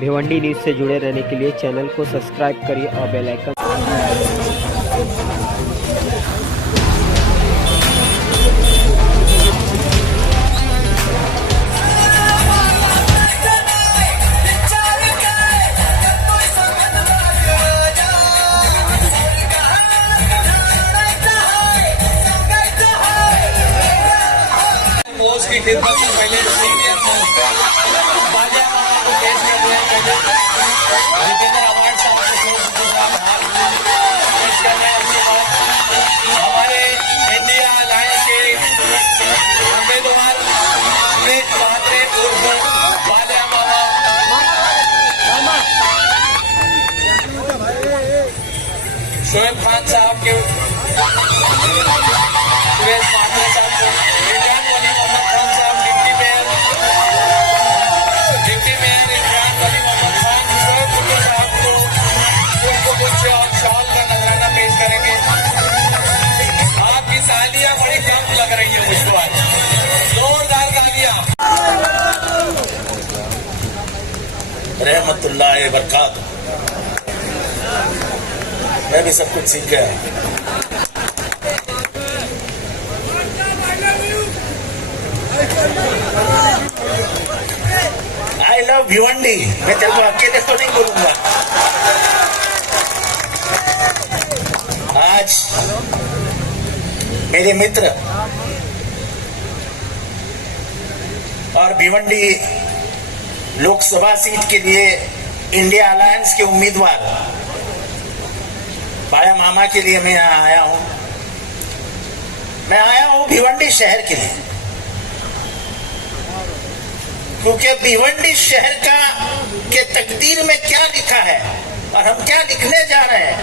Bhiwandi news से जुड़े रहने के लिए चैनल को सब्सक्राइब करिए और बेल आइकन। की खिदमत में पहले सीनियर बाजा को पेश कर रहे हैं जितेंद्र अवार्ड साहब पेश कर रहे हैं। उसके बाद हमारे इंडिया अलायंस के उम्मीदवार सुरेश महात्रे उर्फ बाल्या मामा शोएब खान साहब के सुरेश महात्रे साहब को बड़ी कम लग रही है मुझको आज। जोरदार तालियां। रहमतुल्लाह बरकात। मैं भी सब कुछ सीख गया। I love Bhiwandi. मैं तेरे को अकेले तो नहीं बोलूंगा। आज मेरे मित्र और भिवंडी लोकसभा सीट के लिए इंडिया अलायंस के उम्मीदवार बाया मामा के लिए मैं यहाँ आया हूं। मैं आया हूं भिवंडी शहर के लिए, क्योंकि भिवंडी शहर का के तकदीर में क्या लिखा है और हम क्या लिखने जा रहे हैं,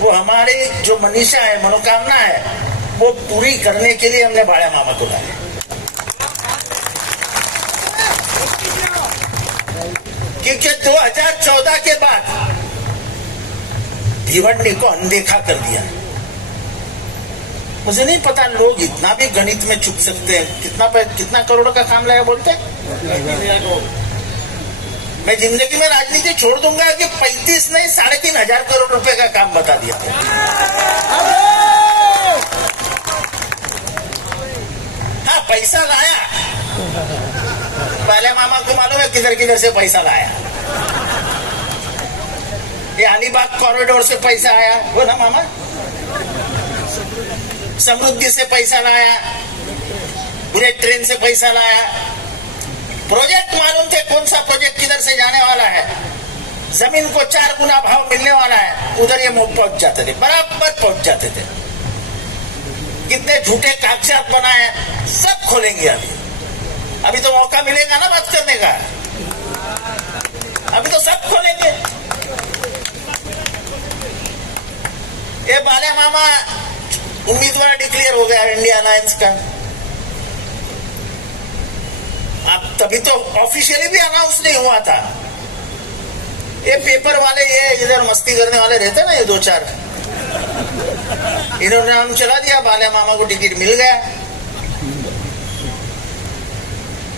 वो हमारी जो मनीषा है, मनोकामना है, वो पूरी करने के लिए हमने बाया मामा को लाया। क्योंकि 2014 के बाद भिवंडी को अनदेखा कर दिया। मुझे नहीं पता लोग इतना भी गणित में चुक सकते हैं। कितना करोड़ का काम लाया बोलते हैं। मैं जिंदगी में राजनीति छोड़ दूंगा कि 35 नहीं 3,500 करोड़ रुपए का काम बता दिया। हाँ, पैसा लाया। पहले मामा को मालूम है किधर किधर से पैसा लाया। ये अलीबाग कॉरिडोर से पैसा आया, वो ना मामा। समृद्धि से पैसा लाया, बुलेट ट्रेन से पैसा लाया। प्रोजेक्ट मालूम थे कौन सा प्रोजेक्ट किधर से जाने वाला है। जमीन को 4 गुना भाव मिलने वाला है, उधर ये पहुंच जाते थे, बराबर पहुंच जाते थे। कितने झूठे कागजात बनाए, सब खोलेंगे अभी तो मौका मिलेगा ना बात करने का। अभी तो सब खोलेंगे। ये बाल्या मामा उम्मीदवार डिक्लेयर हो गया इंडिया अलायंस का। अब तभी तो ऑफिशियली भी अनाउंस नहीं हुआ था। ये पेपर वाले, ये इधर मस्ती करने वाले रहते ना, ये 2-4, इन्होंने नाम चला दिया, बाल्या मामा को टिकट मिल गया।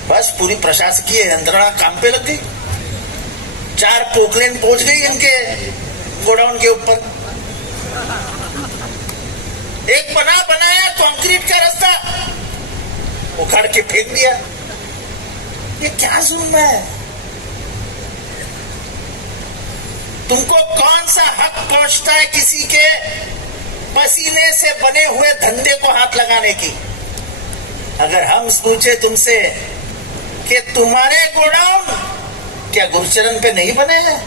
बस पूरी प्रशासकीय यंत्रणा काम पे लग गई। 4 पोकलेन पहुंच गई इनके गोडाउन के ऊपर। एक बनाया कंक्रीट का रास्ता उखाड़ के फेंक दिया। ये क्या जुल्म है? तुमको कौन सा हक पहुंचता है किसी के पसीने से बने हुए धंधे को हाथ लगाने की? अगर हम पूछे तुमसे कि तुम्हारे गोडाउन क्या गुरुचरण पे नहीं बने हैं?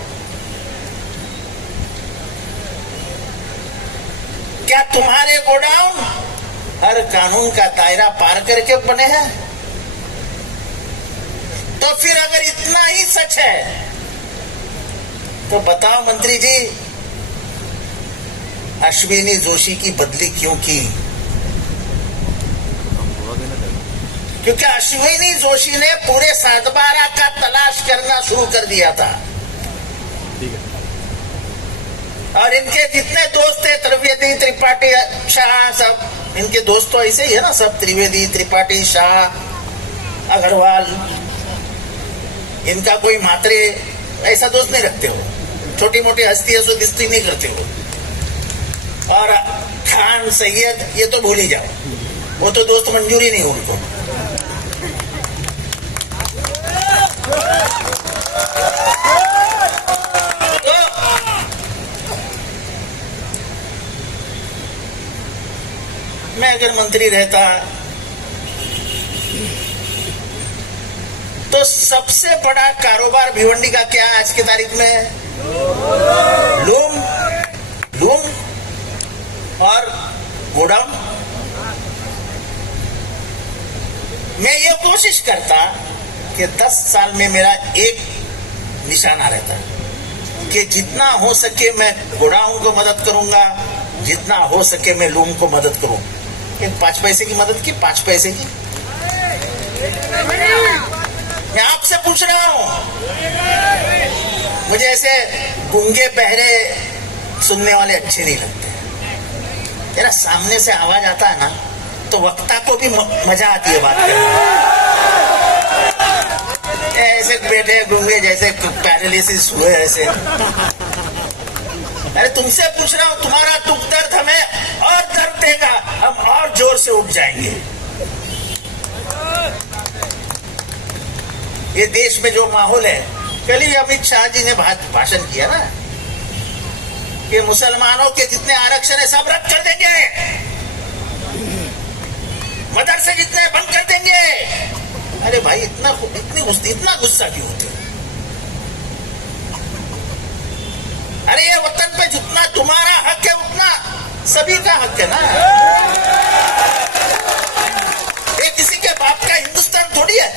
क्या तुम्हारे गोडाउन हर कानून का दायरा पार करके बने हैं? तो फिर अगर इतना ही सच है तो बताओ मंत्री जी, अश्विनी जोशी की बदली क्यों की? क्योंकि अश्विनी जोशी ने पूरे 7/12 का तलाश करना शुरू कर दिया था। और इनके जितने दोस्त थे, त्रिवेदी, त्रिपाठी, शाह, सब इनके दोस्त तो ऐसे ही है ना, सब त्रिवेदी, त्रिपाठी, शाह, अग्रवाल, इनका कोई मात्रे ऐसा दोस्त नहीं रखते हो, छोटी मोटी हस्ती है सो दिस्ती नहीं करते हो। और खान सैयद ये तो भूल ही जाओ, वो तो दोस्त मंजूरी नहीं उनको। तो मैं अगर मंत्री रहता तो सबसे बड़ा कारोबार भिवंडी का क्या आज की तारीख में? लूम और गोडाउन। मैं ये कोशिश करता कि 10 साल में मेरा एक निशाना रहता कि जितना हो सके मैं गोडाउन को मदद करूंगा, जितना हो सके मैं लूम को मदद करूं। एक 5 पैसे की मदद की, 5 पैसे की। मैं आपसे पूछ रहा हूं, मुझे ऐसे गूंगे बहरे सुनने वाले अच्छे नहीं लगते। तेरा सामने से आवाज आता है ना तो वक्ता को भी मजा आती है बात करने। ऐसे बैठे गूंगे जैसे पैरालिसिस हुए ऐसे। अरे तुमसे पूछ रहा हूं, तुम्हारा दुख दर्द हमें और दर्द देगा, हम और जोर से उठ जाएंगे। ये देश में जो माहौल है, कल ही अमित शाह जी ने भाषण किया ना कि मुसलमानों के जितने आरक्षण है सब रद्द कर देंगे, मदरसे जितने बंद कर देंगे। अरे भाई इतना गुस्सा क्यों होते? अरे ये वतन पे जितना तुम्हारा हक है उतना सभी का हक है ना। ये किसी के बाप का हिंदुस्तान थोड़ी है।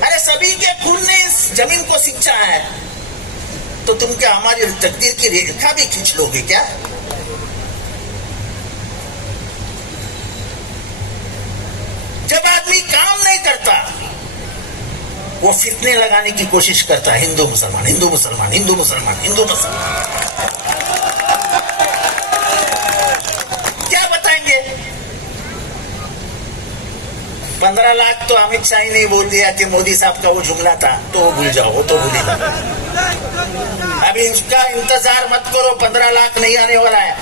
अरे सभी के खून ने इस जमीन को सींचा है, तो तुम क्या हमारी तकदीर की रेखा भी खींच लोगे क्या? जब आदमी काम नहीं करता वो फितने लगाने की कोशिश करता है, हिंदू मुसलमान हिंदू मुसलमान हिंदू मुसलमान हिंदू मुसलमान। क्या बताएंगे? 15 लाख तो अमित शाह ने बोल दिया कि मोदी साहब का वो जुमला था, तो भूल जाओ, वो तो भूलेगा। अभी उसका इंतजार मत करो, 15 लाख नहीं आने वाला है।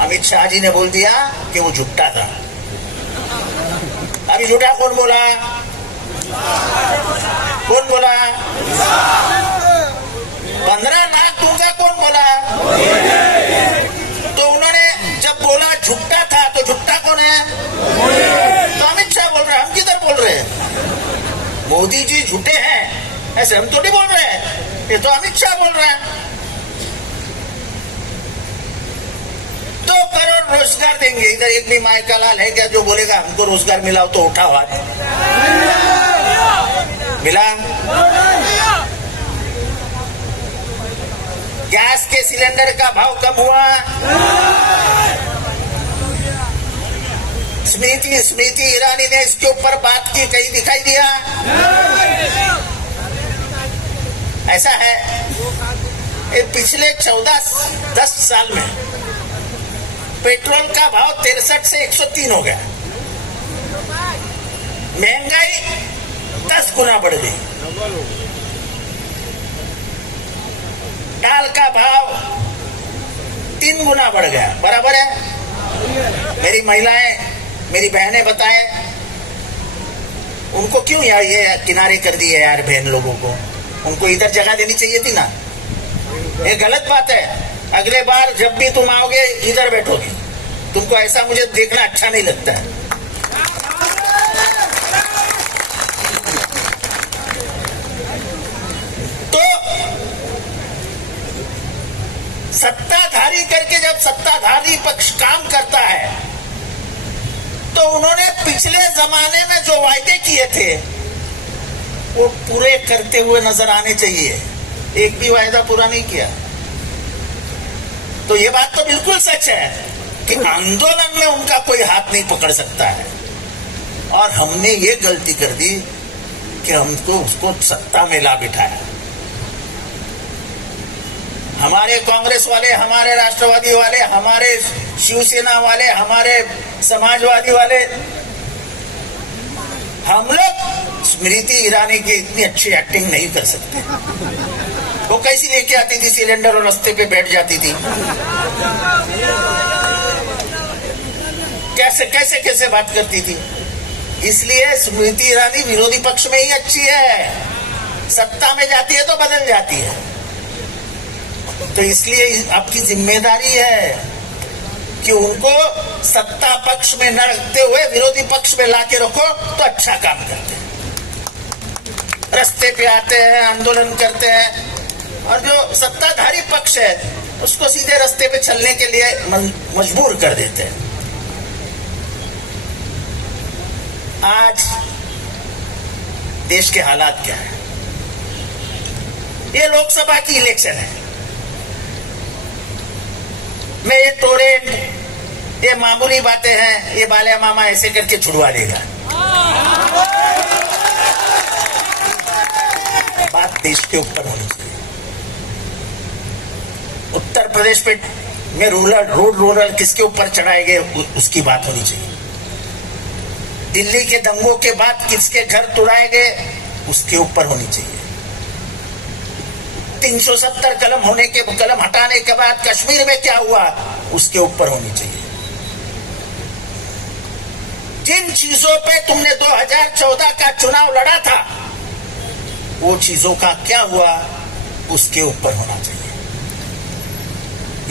अमित शाह जी ने बोल दिया कि वो झूठा था। अभी झूठा कौन बोला? कौन बोला? 15 लाख दूंगा कौन बोला? तो उन्होंने जब बोला झूठा था, तो झूठा कौन है? तो अमित शाह बोल रहे हैं, हम किधर बोल रहे हैं? मोदी जी झूठे हैं ऐसे हम तो नहीं बोल रहे हैं, ये तो अमित शाह बोल रहे हैं। 2 करोड़ रोजगार देंगे। इधर एक भी मायका लाल है क्या जो बोलेगा हमको रोजगार मिला हो? तो उठाओ हाथ। मिला? गैस के सिलेंडर का भाव कम हुआ? स्मृति ईरानी ने इसके ऊपर बात की, कहीं दिखाई दिया? ऐसा है पिछले 10 साल में पेट्रोल का भाव 63 से 103 हो गया। महंगाई 10 गुना बढ़ गई। दाल का भाव 3 गुना बढ़ गया। बराबर है? मेरी महिलाएं, मेरी बहनें बताएं, उनको क्यों यार ये किनारे कर दिए यार बहन लोगों को? उनको इधर जगह देनी चाहिए थी ना। ये गलत बात है। अगले बार जब भी तुम आओगे इधर बैठोगे, तुमको ऐसा मुझे देखना अच्छा नहीं लगता है। तो सत्ताधारी करके जब सत्ताधारी पक्ष काम करता है तो उन्होंने पिछले जमाने में जो वायदे किए थे वो पूरे करते हुए नजर आने चाहिए। एक भी वायदा पूरा नहीं किया। तो ये बात तो बिल्कुल सच है कि आंदोलन में उनका कोई हाथ नहीं पकड़ सकता है। और हमने ये गलती कर दी कि हमको उसको सत्ता में ला बिठाया। हमारे कांग्रेस वाले, हमारे राष्ट्रवादी वाले, हमारे शिवसेना वाले, हमारे समाजवादी वाले, हम लोग स्मृति ईरानी की इतनी अच्छी एक्टिंग नहीं कर सकते। वो कैसी लेके आती थी सिलेंडर और रास्ते पे बैठ जाती थी, कैसे कैसे कैसे बात करती थी। इसलिए स्मृति ईरानी विरोधी पक्ष में ही अच्छी है, सत्ता में जाती है तो बदल जाती है। तो इसलिए आपकी जिम्मेदारी है कि उनको सत्ता पक्ष में न रखते हुए विरोधी पक्ष में लाके रखो तो अच्छा काम करते हैं। रास्ते पे आते हैं, आंदोलन करते हैं, और जो सत्ताधारी पक्ष है उसको सीधे रास्ते पे चलने के लिए मजबूर कर देते हैं। आज देश के हालात क्या है? ये लोकसभा की इलेक्शन है। मैं ये टोरेंट, ये मामूली बातें हैं, ये बालिया मामा ऐसे करके छुड़वा देगा। बात देश के ऊपर होनी चाहिए। उत्तर प्रदेश पे में रूरल किसके ऊपर चढ़ाए गए उसकी बात होनी चाहिए। दिल्ली के दंगों के बाद किसके घर तोड़ाए गए उसके ऊपर होनी चाहिए। 370 कलम हटाने के बाद कश्मीर में क्या हुआ उसके ऊपर होनी चाहिए। जिन चीजों पे तुमने 2014 का चुनाव लड़ा था वो चीजों का क्या हुआ उसके ऊपर होना चाहिए।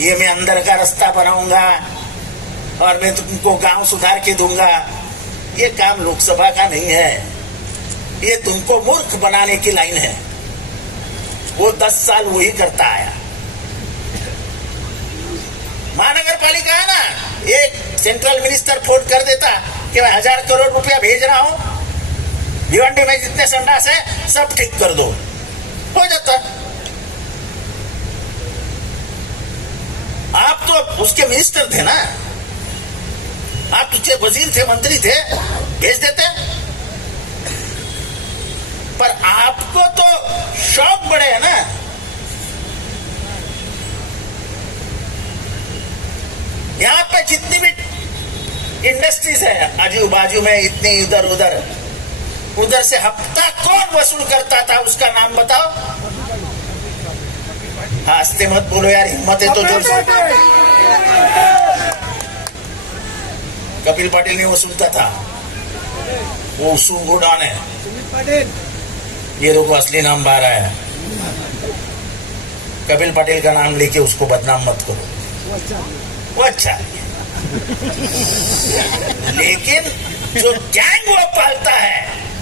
ये मैं अंदर का रास्ता बनाऊंगा और मैं तुमको गांव सुधार के दूंगा, ये काम लोकसभा का नहीं है। ये तुमको मूर्ख बनाने की लाइन है। वो 10 साल वही करता आया। महानगर पालिका है ना, एक सेंट्रल मिनिस्टर फोन कर देता कि मैं 1000 करोड़ रुपया भेज रहा हूं, भिवंडी में जितने संडास है सब ठीक कर दो, हो जाता। आप तो उसके मिनिस्टर थे ना, आप तो वजीर थे, मंत्री थे, भेज देते। पर आपको तो शौक बड़े है ना। यहां पे जितनी भी इंडस्ट्रीज है आजू बाजू में, इतनी इधर उधर से हफ्ता कौन वसूल करता था उसका नाम बताओ। हंसते मत बोलो यार, हिम्मत है तो जोर से। कपिल पाटिल नहीं वसूलता था, वो सुगुडान है। ये लोगों असली नाम बाहर आया। कपिल पाटिल का नाम लेके उसको बदनाम मत करो, वो अच्छा है। लेकिन जो गैंग वो पालता है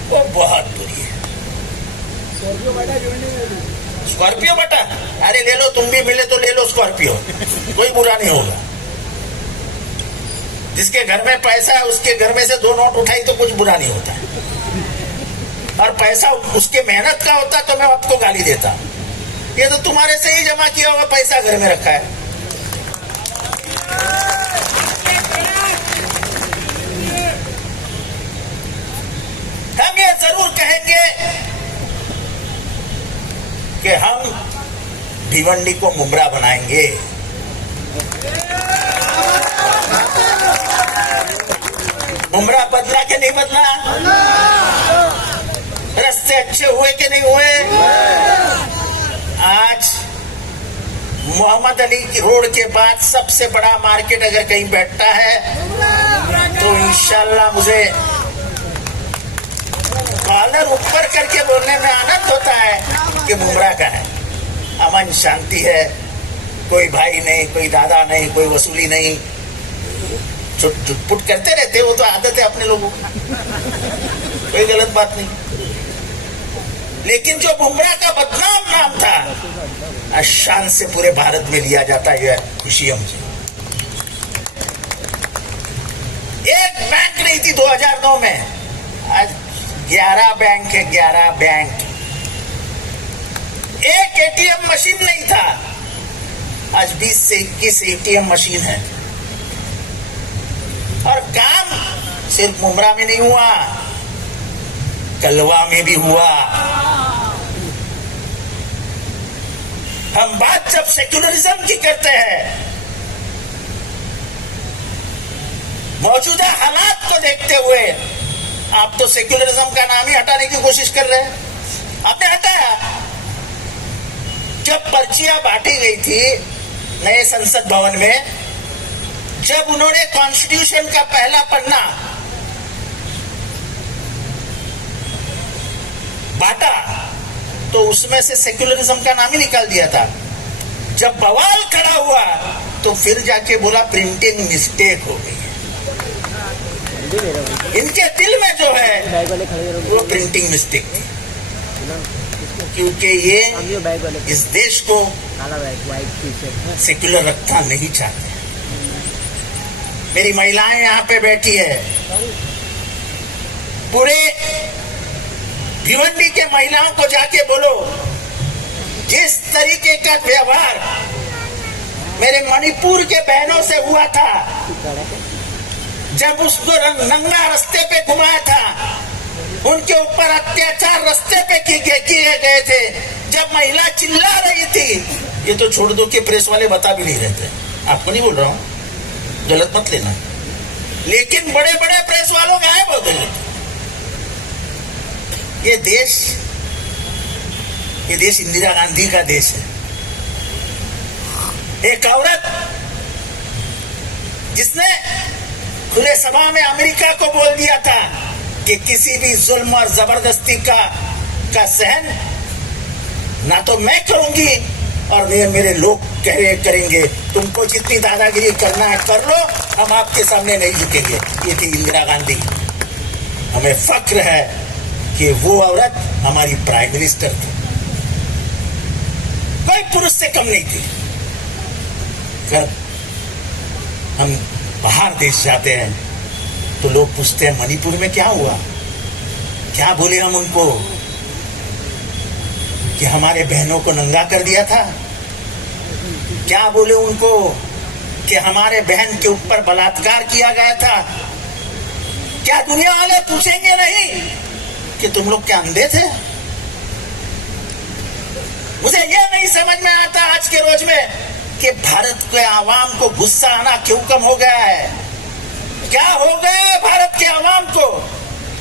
वो बहुत बुरी है। स्कॉर्पियो बेटा, अरे ले लो, तुम भी मिले तो ले लो स्कॉर्पियो, कोई बुरा नहीं होगा। जिसके घर में पैसा है उसके घर में से 2 नोट उठाई तो कुछ बुरा नहीं होता। और पैसा उसके मेहनत का होता तो मैं आपको गाली देता। ये तो तुम्हारे से ही जमा किया हुआ पैसा घर में रखा है। हम ये जरूर कहेंगे कि हम भिवंडी को मुमरा बनाएंगे। मुमरा बदला कि नहीं बदला? रास्ते अच्छे हुए कि नहीं हुए? आज मोहम्मद अली की रोड के बाद सबसे बड़ा मार्केट अगर कहीं बैठता है तो इंशाल्लाह मुझे कॉलर ऊपर करके बोलने में आनंद होता है कि मुमरा का है। अमन शांति है, कोई भाई नहीं, कोई दादा नहीं, कोई वसूली नहीं, चुटपुट करते रहते, वो तो आदत है अपने लोगों की, कोई गलत बात नहीं। लेकिन जो मुमरा का बदनाम नाम था शान से पूरे भारत में लिया जाता है, यह खुशी है मुझे। एक बैंक नहीं थी 2009 में, आज 11 बैंक है, 11 बैंक। एक एटीएम मशीन नहीं था, आज 20 से 21 एटीएम मशीन है। और काम सिर्फ मुमरा में नहीं हुआ, कलवा में भी हुआ। हम बात जब सेक्युलरिज्म की करते हैं, मौजूदा हालात को देखते हुए आप तो सेक्युलरिज्म का नाम ही हटाने की कोशिश कर रहे हैं। आपने हटाया। जब पर्चियां बांटी गई थी नए संसद भवन में, जब उन्होंने कॉन्स्टिट्यूशन का पहला पन्ना बांटा तो उसमें से सेक्युलरिज्म का नाम ही निकाल दिया था। जब बवाल खड़ा हुआ तो फिर जाके बोला प्रिंटिंग मिस्टेक हो गई। इनके दिल में जो है वो प्रिंटिंग मिस्टेक थी, क्योंकि ये इस देश को सेक्युलर रखना नहीं चाहते। मेरी महिलाएं यहाँ पे बैठी है, पूरे भिवंडी के महिलाओं को जाके बोलो, जिस तरीके का व्यवहार मेरे मणिपुर के बहनों से हुआ था, जब उसको नंगा रास्ते पे घुमाया था, उनके ऊपर अत्याचार रास्ते पे किए गए थे, जब महिला चिल्ला रही थी, ये तो छोड़ दो कि प्रेस वाले बता भी नहीं रहे थे। आपको नहीं बोल रहा हूं, गलत मत लेना, लेकिन बड़े बड़े प्रेस वालों गायब हो गए। ये देश इंदिरा गांधी का देश है। एक औरत जिसने खुले सभा में अमेरिका को बोल दिया था कि किसी भी जुल्म और जबरदस्ती का सहन ना तो मैं करूंगी और मेरे लोग करेंगे। तुमको जितनी दादागिरी करना है कर लो, हम आपके सामने नहीं झुकेंगे। ये थी इंदिरा गांधी। हमें फक्र है कि वो औरत हमारी प्राइम मिनिस्टर थी, कोई पुरुष से कम नहीं थी। जब हम बाहर देश जाते हैं तो लोग पूछते हैं मणिपुर में क्या हुआ, क्या बोले हम उनको कि हमारे बहनों को नंगा कर दिया था, क्या बोले उनको कि हमारे बहन के ऊपर बलात्कार किया गया था। क्या दुनिया वाले पूछेंगे नहीं कि तुम लोग क्या अंधे थे? मुझे यह नहीं समझ में आता आज के रोज में कि भारत के आवाम को गुस्सा आना क्यों कम हो गया है। क्या हो गया है भारत के आवाम को?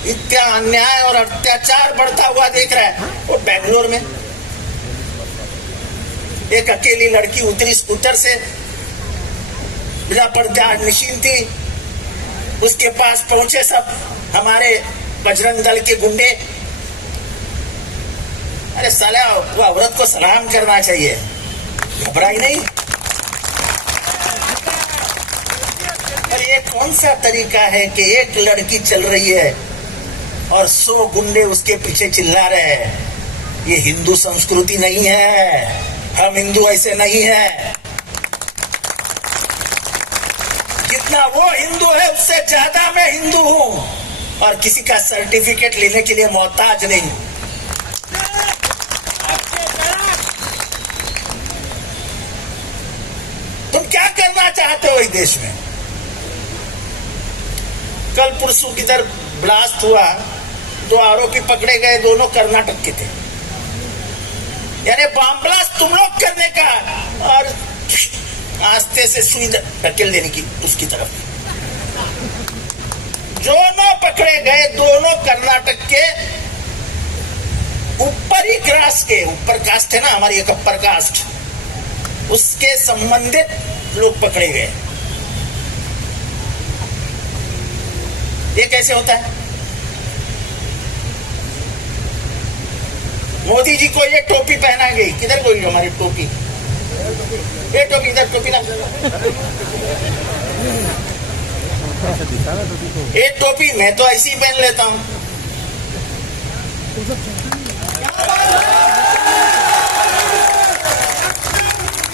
इतना अन्याय और अत्याचार बढ़ता हुआ देख रहा है। वो बेंगलोर में एक अकेली लड़की उतरी स्कूटर से, बिना पर्दा निशीन थी, उसके पास पहुंचे सब हमारे बजरंग दल के गुंडे। अरे साला, वो औरत को सलाम करना चाहिए, घबराई नहीं। और ये कौन सा तरीका है कि एक लड़की चल रही है और 100 गुंडे उसके पीछे चिल्ला रहे हैं? ये हिंदू संस्कृति नहीं है। हम हिंदू ऐसे नहीं है। जितना वो हिंदू है उससे ज्यादा मैं हिंदू हूं और किसी का सर्टिफिकेट लेने के लिए मोहताज नहीं। तुम क्या करना चाहते हो इस देश में? कल परसों किधर ब्लास्ट हुआ, 2 आरोपी पकड़े गए, दोनों कर्नाटक के थे। यानी बम ब्लास्ट तुम लोग करने का और आस्ते से सुई धकेल देने की उसकी तरफ। दोनों पकड़े गए, दोनों कर्नाटक के ऊपरी कास्ट के, ऊपर कास्ट है ना हमारी एक अपर कास्ट, उसके संबंधित लोग पकड़े गए। ये कैसे होता है? मोदी जी को ये टोपी पहना गई, किधर कोई हमारी टोपी, ये टोपी इधर, टोपी ना, ये टोपी मैं तो ऐसी ही पहन लेता हूं।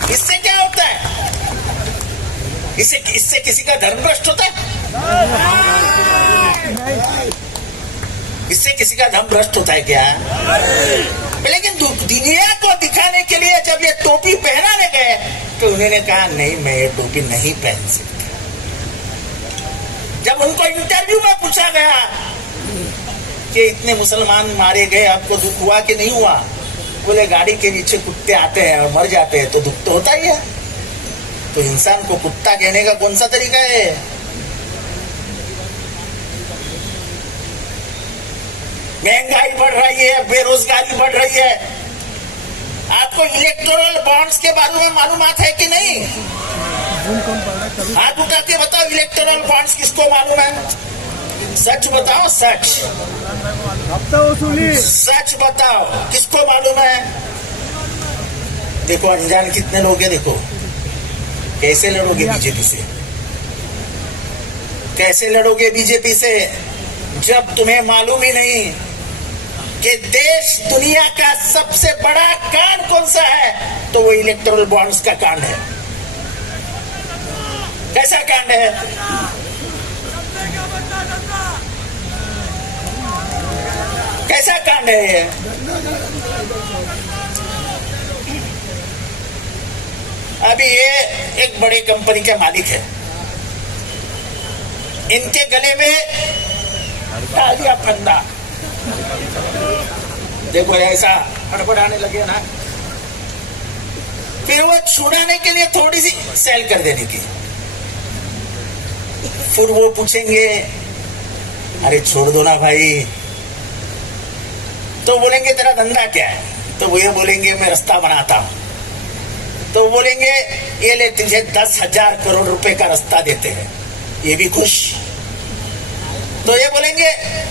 इससे क्या होता है? इससे किसी का धर्म भ्रष्ट होता है? इससे किसी का धर्म भ्रष्ट होता है क्या? लेकिन दुनिया को दिखाने के लिए जब ये टोपी पहनाने गए तो उन्होंने कहा नहीं, मैं ये टोपी नहीं पहन सकता। जब उनको इंटरव्यू में पूछा गया कि इतने मुसलमान मारे गए, आपको दुख हुआ कि नहीं हुआ? बोले गाड़ी के नीचे कुत्ते आते हैं और मर जाते हैं तो दुख तो होता ही है। तो इंसान को कुत्ता कहने का कौन सा तरीका है? महंगाई बढ़ रही है, बेरोजगारी बढ़ रही है। आपको इलेक्टोरल बॉन्ड्स के बारे में मालूमात है कि नहीं? हाथ उठा के बताओ, इलेक्टोरल बॉन्ड्स किसको मालूम है? सच बताओ, सच सच बताओ, किसको मालूम है? देखो अनजान कितने लोग हैं, देखो कैसे लड़ोगे बीजेपी से, कैसे लड़ोगे बीजेपी से जब तुम्हें मालूम ही नहीं कि देश दुनिया का सबसे बड़ा कांड कौन सा है? तो वो इलेक्टोरल बॉन्ड्स का कांड है। कैसा कांड है? कैसा कांड है ये? अभी ये एक बड़ी कंपनी के मालिक है, इनके गले में डाल दिया फंदा। देखो ऐसा फड़फड़ाने लगे ना, फिर वो छुड़ाने के लिए थोड़ी सी सेल कर देने की, फिर वो पूछेंगे अरे छोड़ दो ना भाई, तो बोलेंगे तेरा धंधा क्या है? तो वो ये बोलेंगे मैं रास्ता बनाता हूं। तो बोलेंगे ये ले तुझे 10,000 करोड़ रुपए का रास्ता देते हैं, ये भी खुश। तो ये बोलेंगे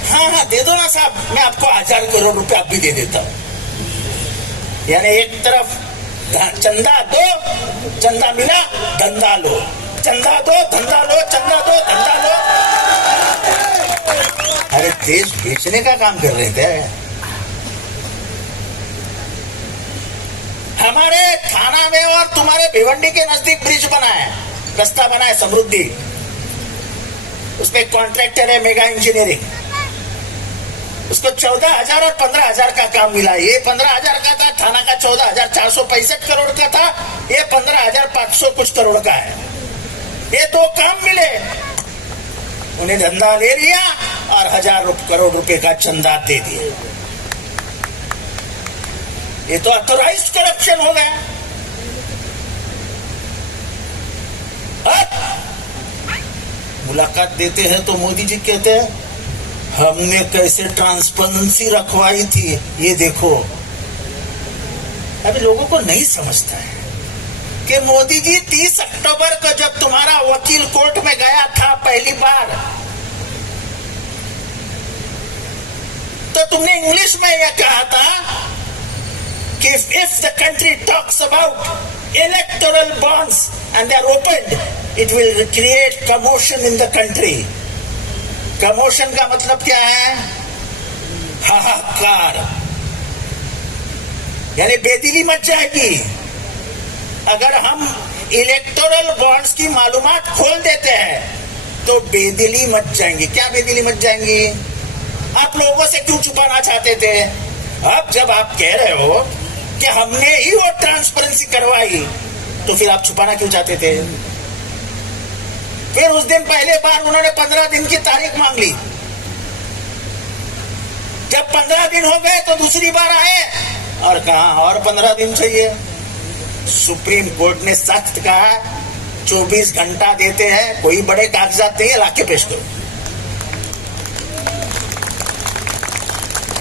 हाँ हाँ दे दो ना साहब, मैं आपको 1,000 करोड़ रुपए आप भी दे देता हूं। यानी एक तरफ चंदा दो, चंदा मिला धंधा लो, चंदा दो धंधा लो, चंदा दो धंधा लो। अरे देश बेचने का काम कर रहे थे। हमारे थाना में और तुम्हारे भिवंडी के नजदीक ब्रिज बना है, रास्ता बना है समृद्धि, उसमें कॉन्ट्रैक्टर है मेगा इंजीनियरिंग, उसको 14,000 और 15,000 का काम मिला। ये 15,000 का था, थाना का 14,465 करोड़ का था, ये 15,500 कुछ करोड़ का है। ये 2 काम मिले, उन्हें धंधा ले लिया और 1,000 करोड़ रुपए का चंदा दे दिया। ये तो ऑथोराइज्ड करप्शन हो गया। मुलाकात देते हैं तो मोदी जी कहते हैं हमने कैसे ट्रांसपेरेंसी रखवाई थी, ये देखो। अभी लोगों को नहीं समझता है कि मोदी जी 30 अक्टूबर को जब तुम्हारा वकील कोर्ट में गया था पहली बार, तो तुमने इंग्लिश में यह कहा था कि if the country talks about electoral bonds and they are opened, it will create commotion in the country. Commotion का मतलब क्या है? हाहाकार, यानी बेदिली मच जाएगी। अगर हम इलेक्टोरल बॉन्ड्स की मालूमात खोल देते हैं तो बेदिली मच जाएंगी। क्या बेदिली मच जाएंगी? आप लोगों से क्यों छुपाना चाहते थे? अब जब आप कह रहे हो कि हमने ही वो ट्रांसपेरेंसी करवाई, तो फिर आप छुपाना क्यों चाहते थे? फिर उस दिन पहले बार उन्होंने 15 दिन की तारीख मांग ली। जब 15 दिन हो गए तो दूसरी बार आए और कहा और 15 दिन चाहिए। सुप्रीम कोर्ट ने सख्त कहा 24 घंटा देते हैं, कोई बड़े कागजात नहीं है, लाके पेश करो।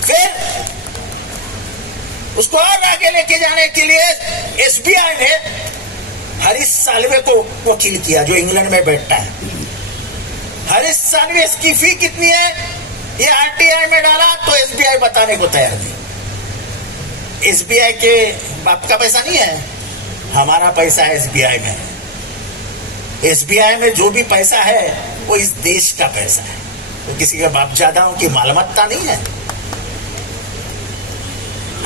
फिर उसको और आगे लेके जाने के लिए एसबीआई ने हरीश साल्वे को वकील किया, जो इंग्लैंड में बैठता है। हरीश साल्वे की फी कितनी है ये आरटीआई में डाला तो एसबीआई बताने को तैयार नहीं। एसबीआई के बाप का पैसा नहीं है, हमारा पैसा एसबीआई में है। एसबीआई में जो भी पैसा है वो इस देश का पैसा है, तो किसी के बाप जादाओं की मालमत्ता नहीं है।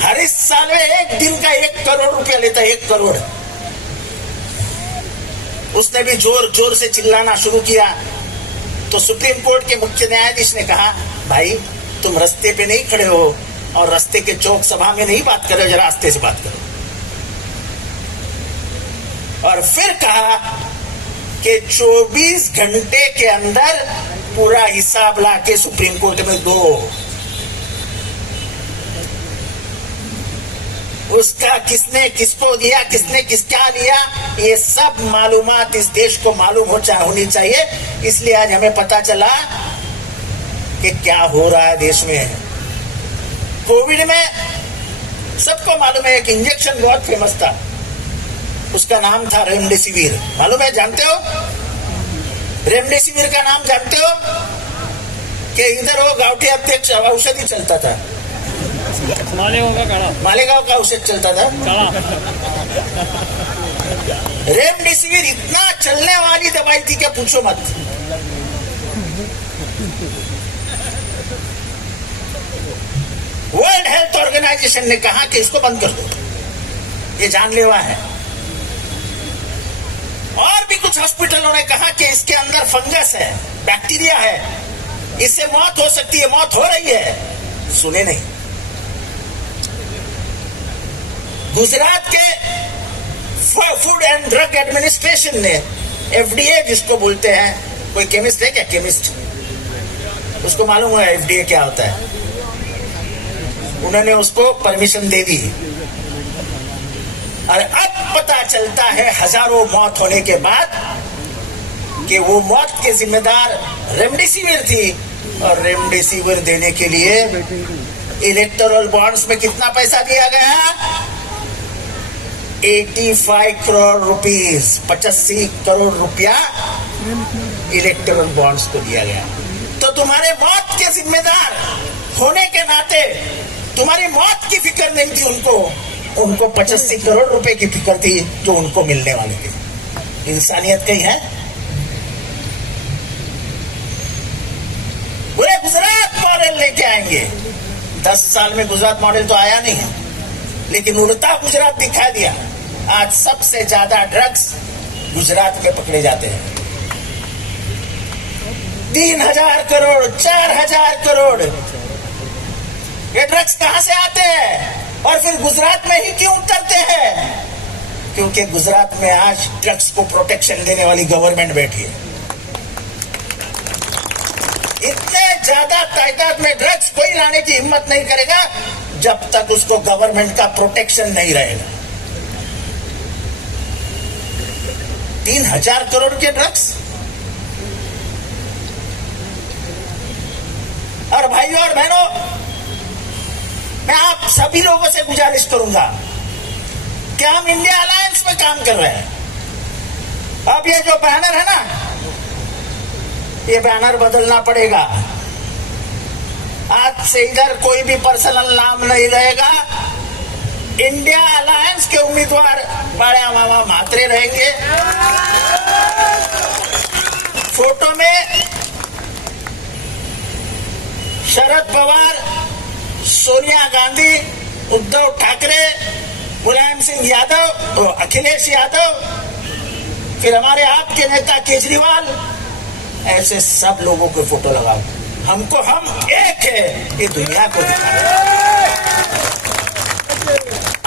हरीश साल्वे एक दिन का 1 करोड़ रुपया लेता है, 1 करोड़। उसने भी जोर जोर से चिल्लाना शुरू किया तो सुप्रीम कोर्ट के मुख्य न्यायाधीश ने कहा भाई तुम रास्ते पे नहीं खड़े हो और रास्ते के चौक सभा में नहीं बात करो, जरा रास्ते से बात करो। और फिर कहा कि 24 घंटे के अंदर पूरा हिसाब लाके सुप्रीम कोर्ट में दो। उसका किसने किसको दिया, किसने किसका लिया, ये सब मालूमात इस देश को मालूम होनी चाहिए। इसलिए आज हमें पता चला कि क्या हो रहा है देश में। कोविड में सबको मालूम है एक इंजेक्शन बहुत फेमस था, उसका नाम था रेमडेसिविर। मालूम है, जानते हो रेमडेसिविर का नाम जानते हो? कि इधर वो गांवठी अध्यक्ष औषधि चलता था, मालेगांव का औषध चलता था। रेमडेसिविर इतना चलने वाली दवाई थी क्या पूछो मत। वर्ल्ड हेल्थ ऑर्गेनाइजेशन ने कहा कि इसको बंद कर दो, ये जानलेवा है। और भी कुछ हॉस्पिटलों ने कहा कि इसके अंदर फंगस है, बैक्टीरिया है, इससे मौत हो सकती है, मौत हो रही है। सुने नहीं। गुजरात के फूड एंड ड्रग एडमिनिस्ट्रेशन ने, एफडीए जिसको बोलते हैं, कोई केमिस्ट है क्या? केमिस्ट, उसको मालूम है एफडीए क्या होता है। उन्होंने उसको परमिशन दे दी और अब पता चलता है हजारों मौत होने के बाद कि वो मौत के जिम्मेदार रेमडेसिविर थी। और रेमडेसिविर देने के लिए इलेक्टोरल बॉन्ड्स में कितना पैसा दिया गया? 85 करोड़ रुपीस, 85 करोड़ रुपया इलेक्टोरल बॉन्ड्स को दिया गया। तो तुम्हारे मौत के जिम्मेदार होने के नाते तुम्हारी मौत की फिक्र नहीं थी उनको 85 करोड़ रुपए की फिक्र थी जो उनको मिलने वाले थे। इंसानियत कहीं है? पूरे गुजरात मॉडल लेके आएंगे। 10 साल में गुजरात मॉडल तो आया नहीं है, लेकिन उड़ता गुजरात दिखा दिया। आज सबसे ज्यादा ड्रग्स गुजरात में पकड़े जाते हैं। 3000 करोड़, 4000 करोड़ ये ड्रग्स कहां से आते हैं और फिर गुजरात में ही क्यों उतरते हैं? क्योंकि गुजरात में आज ड्रग्स को प्रोटेक्शन देने वाली गवर्नमेंट बैठी है। इतने ज्यादा तादाद में ड्रग्स कोई लाने की हिम्मत नहीं करेगा जब तक उसको गवर्नमेंट का प्रोटेक्शन नहीं रहेगा। 3000 करोड़ के ड्रग्स। और भाइयों और बहनों, मैं आप सभी लोगों से गुजारिश करूंगा कि हम इंडिया अलायंस में काम कर रहे हैं। अब ये जो बैनर है ना, ये बैनर बदलना पड़ेगा। आज से इधर कोई भी पर्सनल नाम नहीं रहेगा। इंडिया अलायंस के उम्मीदवार बाड़ा मामा म्हात्रे रहेंगे। फोटो में शरद पवार, सोनिया गांधी, उद्धव ठाकरे, मुलायम सिंह यादव, अखिलेश यादव, फिर हमारे आपके नेता केजरीवाल, ऐसे सब लोगों के फोटो लगाओ। हमको हम एक है, ये दुनिया को दिखाओ।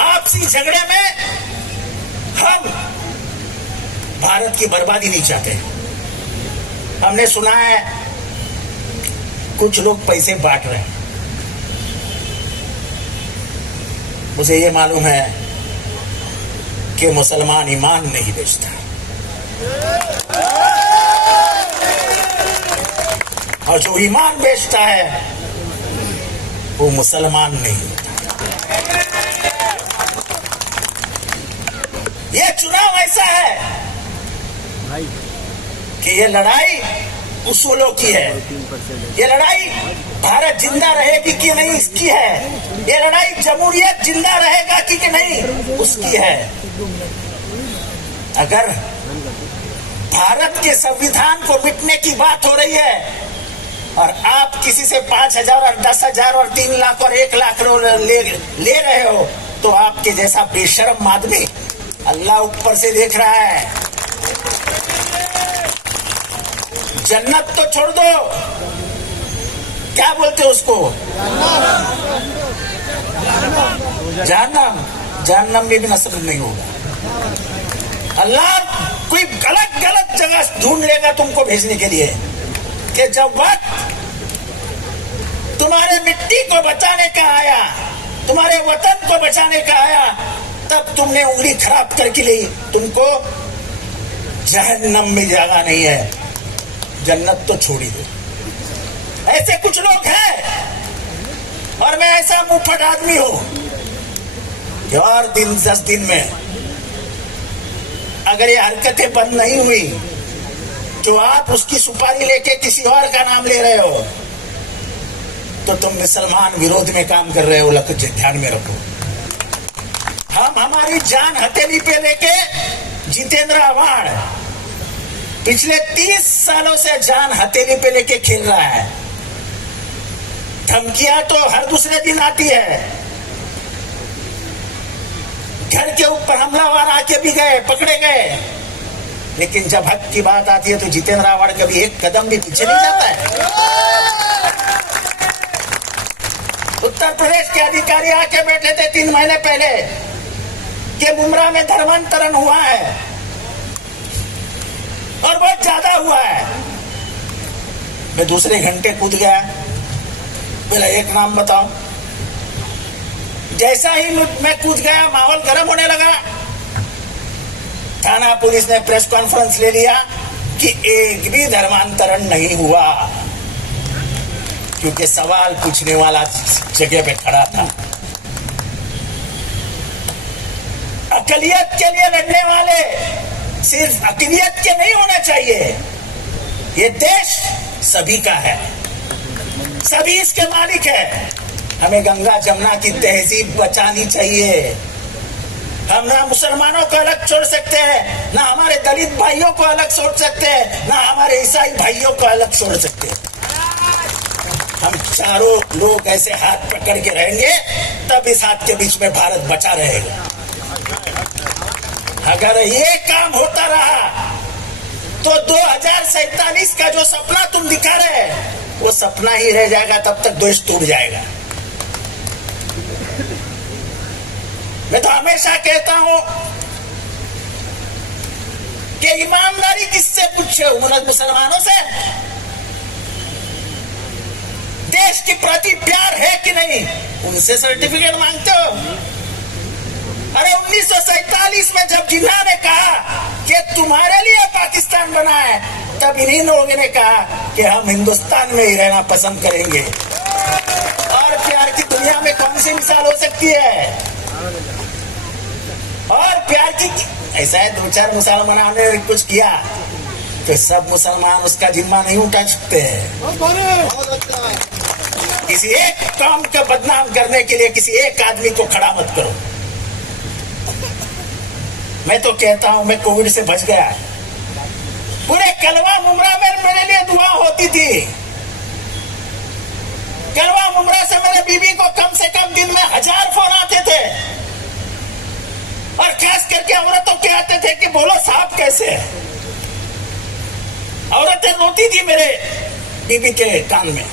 आपसी झगड़े में हम भारत की बर्बादी नहीं चाहते। हमने सुना है कुछ लोग पैसे बांट रहे हैं। मुझे ये मालूम है कि मुसलमान ईमान नहीं बेचता, और जो ईमान बेचता है वो मुसलमान नहीं होता। ये चुनाव ऐसा है कि ये लड़ाई उसूलों की है। ये लड़ाई भारत जिंदा रहेगी कि नहीं इसकी है। ये लड़ाई जमहूरियत जिंदा रहेगा कि नहीं उसकी है। अगर भारत के संविधान को मिटने की बात हो रही है और आप किसी से 5000 और 10,000 और 3 लाख और 1 लाख ले रहे हो, तो आपके जैसा बेशर्म आदमी अल्लाह ऊपर से देख रहा है। जन्नत तो छोड़ दो, क्या बोलते हो उसको, जहन्नम, जहन्नम में भी नस्ल नहीं होगा। अल्लाह कोई गलत जगह ढूंढ लेगा तुमको भेजने के लिए कि जब वक्त तुम्हारे मिट्टी को बचाने का आया, तुम्हारे वतन को बचाने का आया, तब तुमने उंगली खराब करके ली। तुमको जहन्नम में जगह नहीं है, जन्नत तो छोड़ी दो। ऐसे कुछ लोग हैं और मैं ऐसा मुंहफट आदमी हूं कि और 10 दिन में अगर ये हरकतें बंद नहीं हुई तो आप उसकी सुपारी लेके किसी और का नाम ले रहे हो तो तुम मुसलमान विरोध में काम कर रहे हो। ध्यान में रखो, हम हमारी जान हथेली पे लेके जितेंद्र आव्हाड पिछले 30 सालों से जान हथेली पे लेके खेल रहा है। धमकियां तो हर दूसरे दिन आती है। घर के ऊपर हमलावर आके भी गए, पकड़े गए, लेकिन जब हक की बात आती है तो जितेंद्र आव्हाड कभी एक कदम भी पीछे नहीं जाता है। उत्तर प्रदेश के अधिकारी आके बैठे थे 3 महीने पहले कि मुमरा में धर्मांतरण हुआ है और बहुत ज्यादा हुआ है। मैं दूसरे घंटे कूद गया, बोला एक नाम बताओ। जैसा ही मैं कूद गया माहौल गर्म होने लगा। थाना पुलिस ने प्रेस कॉन्फ्रेंस ले लिया कि एक भी धर्मांतरण नहीं हुआ, क्योंकि सवाल पूछने वाला जगह पे खड़ा था। अकलियत के लिए लड़ने वाले सिर्फ अकलियत के नहीं होना चाहिए। ये देश सभी का है, सभी इसके मालिक है। हमें गंगा जमुना की तहजीब बचानी चाहिए। हम ना मुसलमानों को अलग छोड़ सकते हैं, ना हमारे दलित भाइयों को अलग छोड़ सकते हैं, ना हमारे ईसाई भाइयों को अलग छोड़ सकते हैं। हम चारों लोग ऐसे हाथ पकड़ के रहेंगे तब इस हाथ के बीच में भारत बचा रहेगा। अगर ये काम होता रहा तो 2047 का जो सपना तुम दिखा रहे हैं वो सपना ही रह जाएगा, तब तक देश टूट जाएगा। मैं तो हमेशा कहता हूं कि ईमानदारी किससे पूछे हो? मुसलमानों से। देश के प्रति प्यार है कि नहीं, उनसे सर्टिफिकेट मांगते हो? अरे 1947 में जब जिन्ना ने कहा कि तुम्हारे लिए पाकिस्तान बना है, तब इन्हीं लोगों ने कहा कि हम हिंदुस्तान में ही रहना पसंद करेंगे। और प्यार की दुनिया में कौन सी मिसाल हो सकती है? और प्यार की ऐसा है, 2-4 मुसलमानों ने कुछ किया तो सब मुसलमान उसका जिम्मा नहीं उठा सकते हैं। किसी एक काम का बदनाम करने के लिए किसी एक आदमी को खड़ा मत करो। मैं तो कहता हूं मैं कोविड से बच गया। पूरे कलवा मुमरा में मेरे लिए दुआ होती थी। कलवा मुमरा से मेरे बीबी को कम से कम दिन में 1000 फोन आते थे, और खास करके औरतों के आते थे कि बोलो साहब कैसे है। औरतें रोती थी मेरे बीबी के कान में।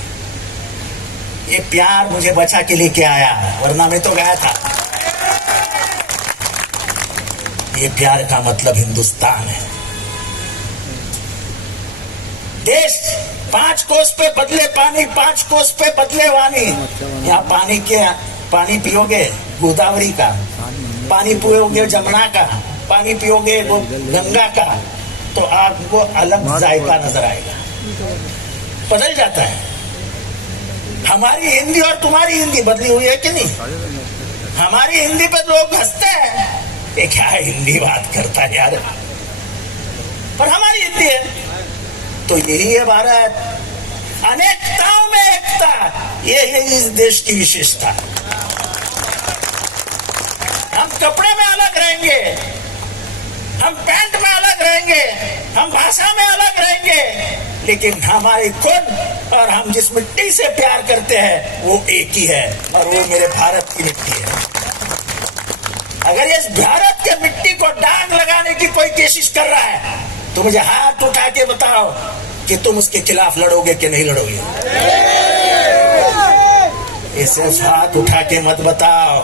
ये प्यार मुझे बचा के लेके आया, वरना मैं तो गया था। ये प्यार का मतलब हिंदुस्तान है। देश 5 कोस पे बदले पानी, 5 कोस पे बदले वानी। यहाँ पानी पियोगे गोदावरी का, पानी पियोगे जमुना का, पानी पियोगे गंगा का, तो आपको अलग जायका नजर आएगा, बदल जाता है। हमारी हिंदी और तुम्हारी हिंदी बदली हुई है कि नहीं? हमारी हिंदी पे लोग हंसते हैं, ये क्या हिंदी बात करता है यार, पर हमारी हिंदी है। तो यही है भारत, अनेकताओं में एकता, ये है इस देश की विशेषता। हम कपड़े में अलग रहेंगे, हम पैंट में अलग रहेंगे, हम भाषा में अलग रहेंगे, लेकिन हमारी खुद और हम जिस मिट्टी से प्यार करते हैं वो एक ही है, और वो मेरे भारत की मिट्टी है। अगर इस भारत के मिट्टी को दाग लगाने की कोई कोशिश कर रहा है तो मुझे हाथ उठा के बताओ कि तुम उसके खिलाफ लड़ोगे कि नहीं लड़ोगे। इसे हाथ उठा के मत बताओ।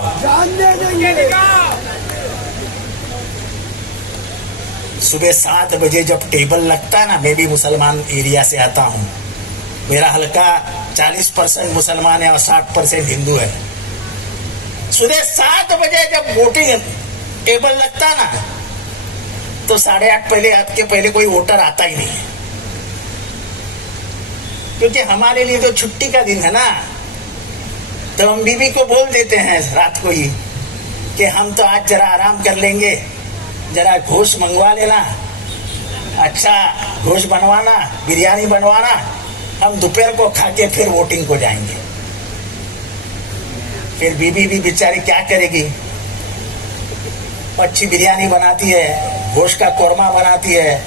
सुबह 7 बजे जब टेबल लगता है ना, मैं भी मुसलमान एरिया से आता हूँ, मेरा हल्का 40% मुसलमान है और 60% हिंदू है। सुबह 7 बजे जब वोटिंग टेबल लगता है ना, तो 8:30 के पहले कोई वोटर आता ही नहीं, क्योंकि हमारे लिए तो छुट्टी का दिन है ना। तो हम बीवी को बोल देते हैं रात को ही कि हम तो आज जरा आराम कर लेंगे, जरा घोष मंगवा लेना, अच्छा घोष बनवाना, बिरयानी बनवाना, हम दोपहर को खा के फिर वोटिंग को जाएंगे। फिर बीबी भी बेचारी क्या करेगी, अच्छी बिरयानी बनाती है, घोष का कोरमा बनाती है,